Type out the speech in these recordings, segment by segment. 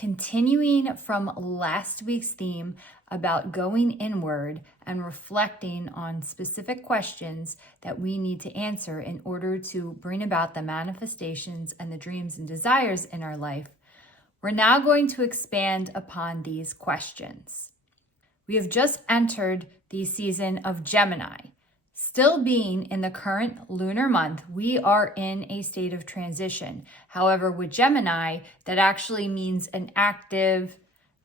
continuing from last week's theme about going inward and reflecting on specific questions that we need to answer in order to bring about the manifestations and the dreams and desires in our life, we're now going to expand upon these questions. We have just entered the season of Gemini. Still being in the current lunar month, we are in a state of transition. However, with Gemini, that actually means an active,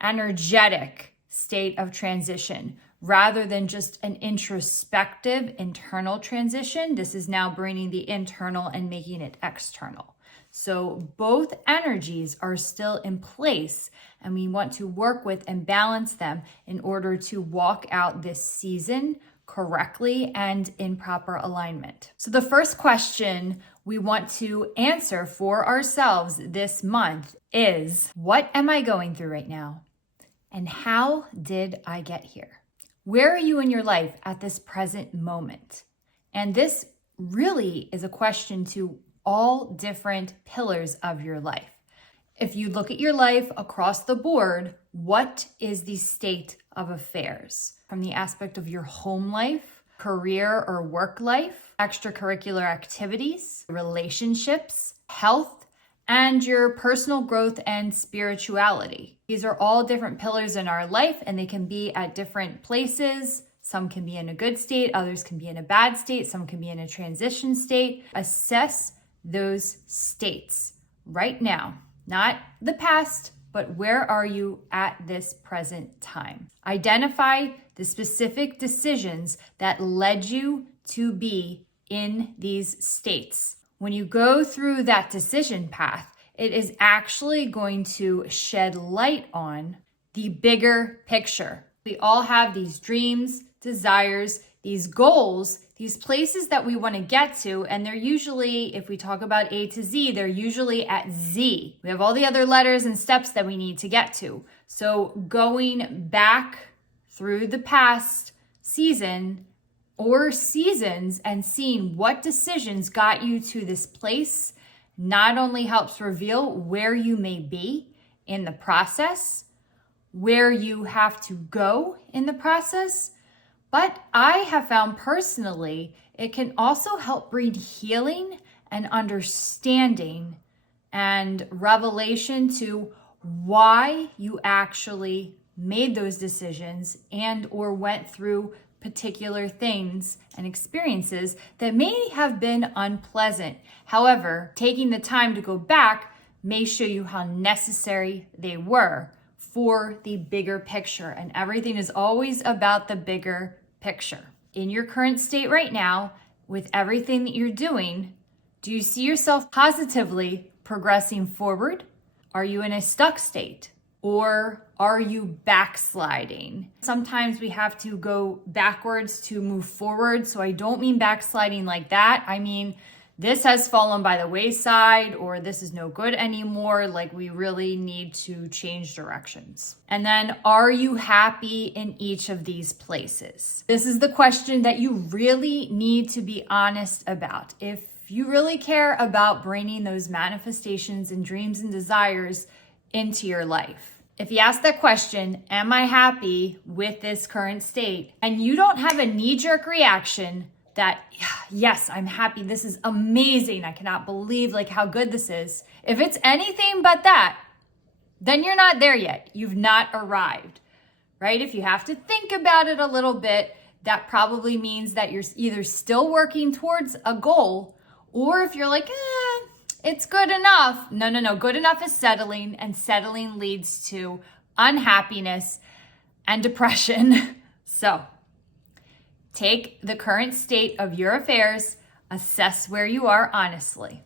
energetic state of transition rather than just an introspective internal transition. This is now bringing the internal and making it external. So both energies are still in place, and we want to work with and balance them in order to walk out this season correctly and in proper alignment. So the first question we want to answer for ourselves this month is, what am I going through right now? And how did I get here? Where are you in your life at this present moment? And this really is a question to all different pillars of your life. If you look at your life across the board, what is the state of affairs? From the aspect of your home life, career or work life, extracurricular activities, relationships, health, and your personal growth and spirituality. These are all different pillars in our life, and they can be at different places. Some can be in a good state, others can be in a bad state, some can be in a transition state. Assess those states right now, not the past, but where are you at this present time? Identify the specific decisions that led you to be in these states. When you go through that decision path, it is actually going to shed light on the bigger picture. We all have these dreams, desires, these goals, these places that we want to get to, and they're usually, if we talk about A to Z, they're usually at Z. We have all the other letters and steps that we need to get to. So going back through the past season or seasons and seeing what decisions got you to this place not only helps reveal where you may be in the process, where you have to go in the process, but I have found personally, it can also help breed healing and understanding and revelation to why you actually made those decisions and or went through particular things and experiences that may have been unpleasant. However, taking the time to go back may show you how necessary they were for the bigger picture. And everything is always about the bigger picture. In your current state right now, with everything that you're doing, do you see yourself positively progressing forward? Are you in a stuck state? Or are you backsliding? Sometimes we have to go backwards to move forward. So I don't mean backsliding like that. I mean, this has fallen by the wayside, or this is no good anymore. Like, we really need to change directions. And then, are you happy in each of these places? This is the question that you really need to be honest about. If you really care about bringing those manifestations and dreams and desires into your life. If you ask that question, am I happy with this current state? And you don't have a knee-jerk reaction that, yes, I'm happy, this is amazing, I cannot believe like how good this is. If it's anything but that, then you're not there yet. You've not arrived, right? If you have to think about it a little bit, that probably means that you're either still working towards a goal, or if you're like, it's good enough. No. Good enough is settling, and settling leads to unhappiness and depression. So take the current state of your affairs, assess where you are honestly.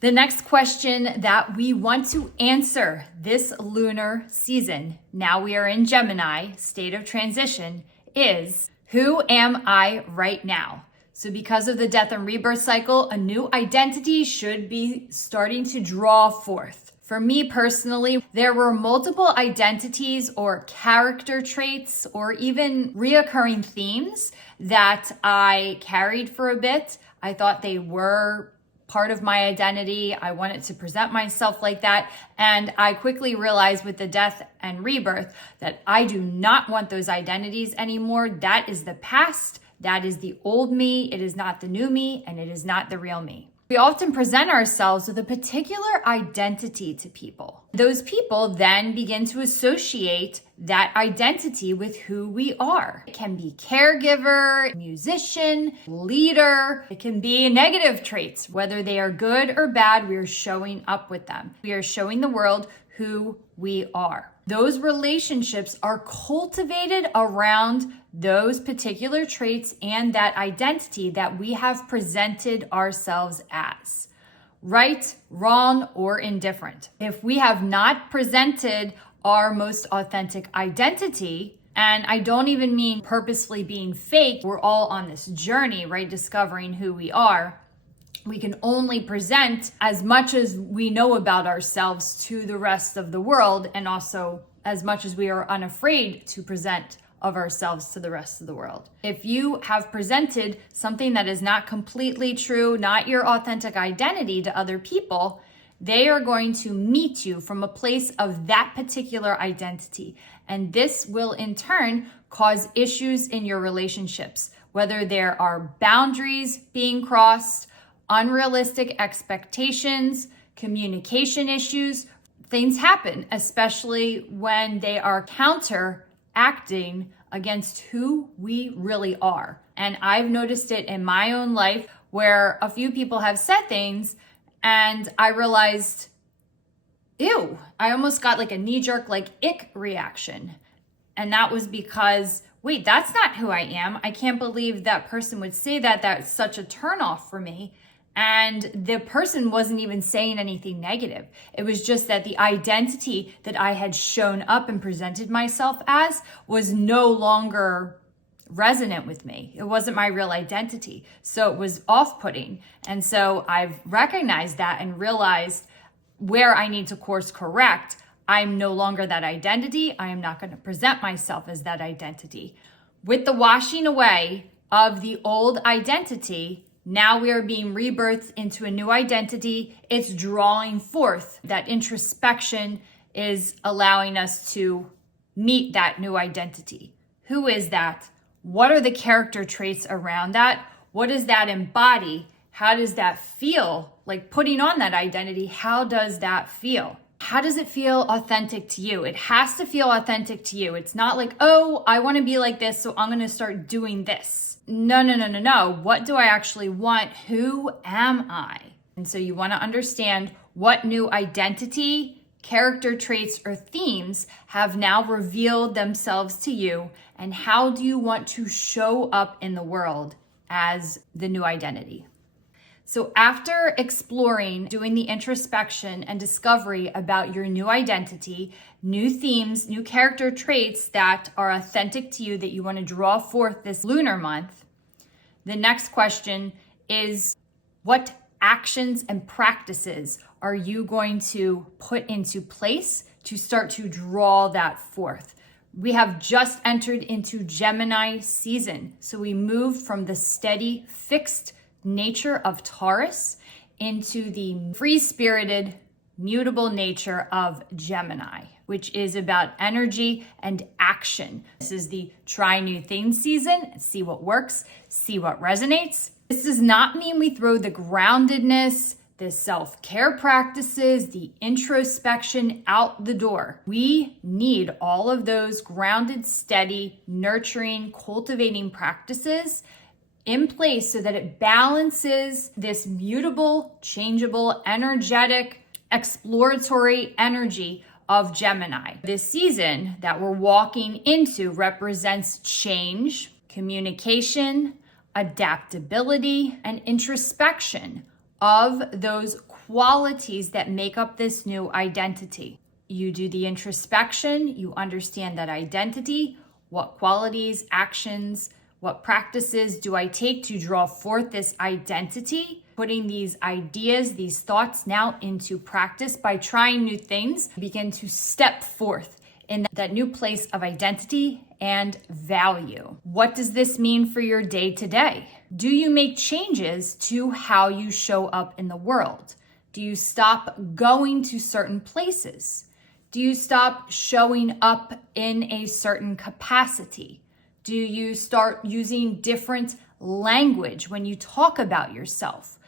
The next question that we want to answer this lunar season, now we are in Gemini, state of transition, is, who am I right now? So because of the death and rebirth cycle, a new identity should be starting to draw forth. For me personally, there were multiple identities or character traits or even reoccurring themes that I carried for a bit. I thought they were part of my identity. I wanted to present myself like that. And I quickly realized with the death and rebirth that I do not want those identities anymore. That is the past. That is the old me. It is not the new me, and it is not the real me. We often present ourselves with a particular identity to people. Those people then begin to associate that identity with who we are. It can be caregiver, musician, leader. It can be negative traits. Whether they are good or bad, we are showing up with them. We are showing the world who we are. Those relationships are cultivated around those particular traits and that identity that we have presented ourselves as. Right, wrong, or indifferent. If we have not presented our most authentic identity, and I don't even mean purposefully being fake, we're all on this journey, right, discovering who we are. We can only present as much as we know about ourselves to the rest of the world, and also as much as we are unafraid to present of ourselves to the rest of the world. If you have presented something that is not completely true, not your authentic identity to other people, they are going to meet you from a place of that particular identity. And this will in turn cause issues in your relationships, whether there are boundaries being crossed, unrealistic expectations, communication issues. Things happen, especially when they are counteracting against who we really are. And I've noticed it in my own life where a few people have said things and I realized, ew, I almost got like a knee-jerk, like ick reaction. And that was because, wait, that's not who I am. I can't believe that person would say that. That's such a turnoff for me. And the person wasn't even saying anything negative. It was just that the identity that I had shown up and presented myself as was no longer resonant with me. It wasn't my real identity. So it was off-putting. And so I've recognized that and realized where I need to course correct. I'm no longer that identity. I am not going to present myself as that identity. With the washing away of the old identity, now we are being rebirthed into a new identity. It's drawing forth. That introspection is allowing us to meet that new identity. Who is that? What are the character traits around that? What does that embody? How does that feel? Like putting on that identity, how does that feel? How does it feel authentic to you? It has to feel authentic to you. It's not like, oh, I want to be like this, so I'm going to start doing this. No. What do I actually want? Who am I? And so you want to understand what new identity, character traits, or themes have now revealed themselves to you, and how do you want to show up in the world as the new identity. So after exploring, doing the introspection and discovery about your new identity, new themes, new character traits that are authentic to you that you want to draw forth this lunar month, the next question is, what actions and practices are you going to put into place to start to draw that forth? We have just entered into Gemini season. So we moved from the steady, fixed nature of Taurus into the free-spirited, mutable nature of Gemini, which is about energy and action. This is the try new things season, see what works, see what resonates. This does not mean we throw the groundedness, the self-care practices, the introspection out the door. We need all of those grounded, steady, nurturing, cultivating practices in place so that it balances this mutable, changeable, energetic, exploratory energy of Gemini. This season that we're walking into represents change, communication, adaptability, and introspection of those qualities that make up this new identity. You do the introspection, you understand that identity, what qualities, actions, what practices do I take to draw forth this identity? Putting these ideas, these thoughts now into practice by trying new things, begin to step forth in that new place of identity and value. What does this mean for your day to day? Do you make changes to how you show up in the world? Do you stop going to certain places? Do you stop showing up in a certain capacity? Do you start using different language when you talk about yourself?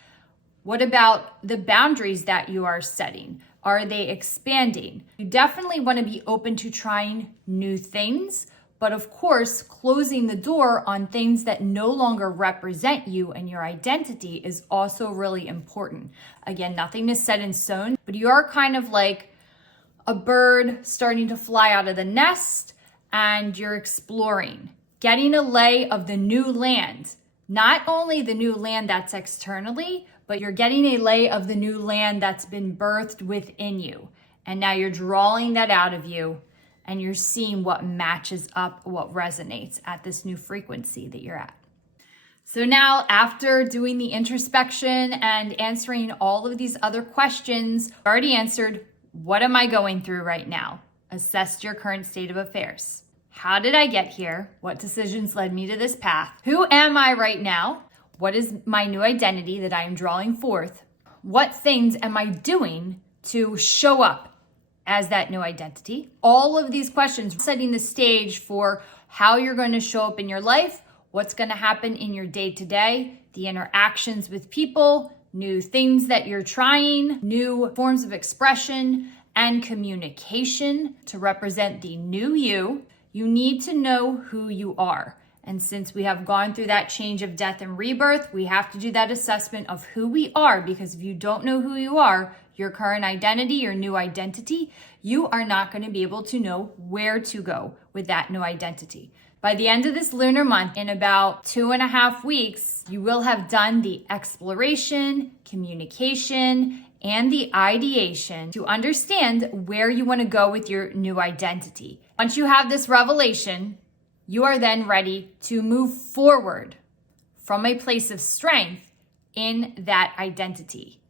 What about the boundaries that you are setting? Are they expanding? You definitely want to be open to trying new things, but of course, closing the door on things that no longer represent you and your identity is also really important. Again, nothing is set in stone, but you are kind of like a bird starting to fly out of the nest, and you're exploring, getting a lay of the new land. Not only the new land that's externally, but you're getting a lay of the new land that's been birthed within you. And now you're drawing that out of you, and you're seeing what matches up, what resonates at this new frequency that you're at. So now, after doing the introspection and answering all of these other questions, I already answered, what am I going through right now? Assessed your current state of affairs. How did I get here? What decisions led me to this path? Who am I right now? What is my new identity that I am drawing forth? What things am I doing to show up as that new identity? All of these questions setting the stage for how you're going to show up in your life, what's going to happen in your day-to-day, the interactions with people, new things that you're trying, new forms of expression and communication to represent the new you. You need to know who you are. And since we have gone through that change of death and rebirth, we have to do that assessment of who we are, because if you don't know who you are, your current identity, your new identity, you are not going to be able to know where to go with that new identity. By the end of this lunar month, in about 2.5 weeks, you will have done the exploration, communication, and the ideation to understand where you want to go with your new identity. Once you have this revelation, you are then ready to move forward from a place of strength in that identity.